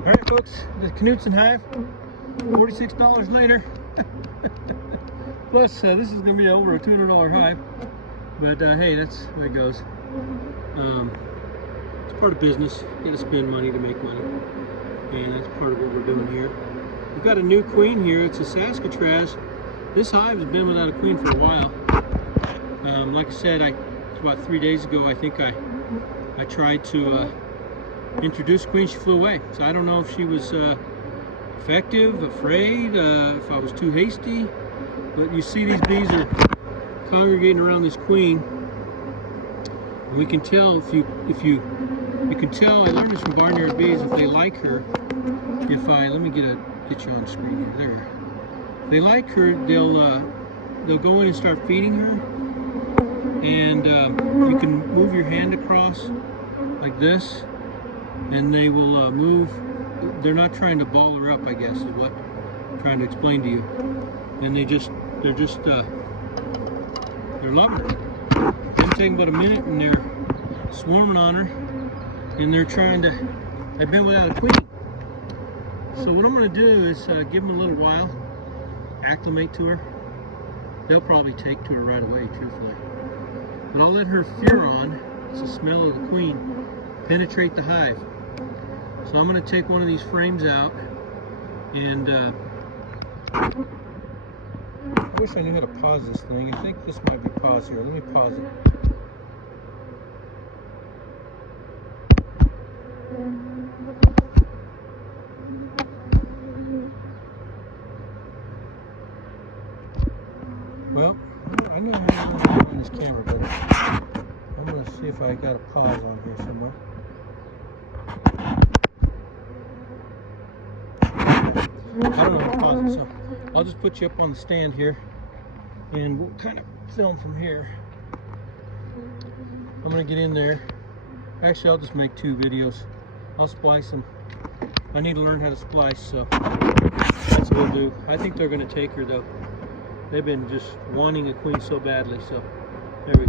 Alright folks, the Knudsen hive, $46 later. Plus this is going to be over a $200 hive, but hey, that's the way it goes. It's part of business. You gotta spend money to make money, and that's part of what we're doing here. We've got a new queen here. It's a Saskatraz. This hive has been without a queen for a while. Like I said, about 3 days ago, I think I tried to introduce queen. She flew away. So I don't know if she was effective, afraid, if I was too hasty. But you see these bees are congregating around this queen. And we can tell you can tell, I learned this from barnyard bees, if they like her, let me get you on screen here, there. If they like her, they'll go in and start feeding her. And you can move your hand across like this, and they will move. They're not trying to ball her up, I guess, is what I'm trying to explain to you. And they're loving her. Them taking about a minute, and they're swarming on her, and they've been without a queen. So what I'm going to do is give them a little while, acclimate to her. They'll probably take to her right away, truthfully. But I'll let her furon, it's the smell of the queen, penetrate the hive. So I'm going to take one of these frames out, and I wish I knew how to pause this thing. I think this might be paused here. Let me pause it. Well, I knew I was on this camera, but I'm going to see if I got a pause on here somewhere. I don't know how to pause it, so I'll just put you up on the stand here, and we'll kind of film from here. I'm going to get in there. Actually, I'll just make 2 videos. I'll splice them. I need to learn how to splice, so that's what we'll do. I think they're going to take her, though. They've been just wanting a queen so badly, so there we go.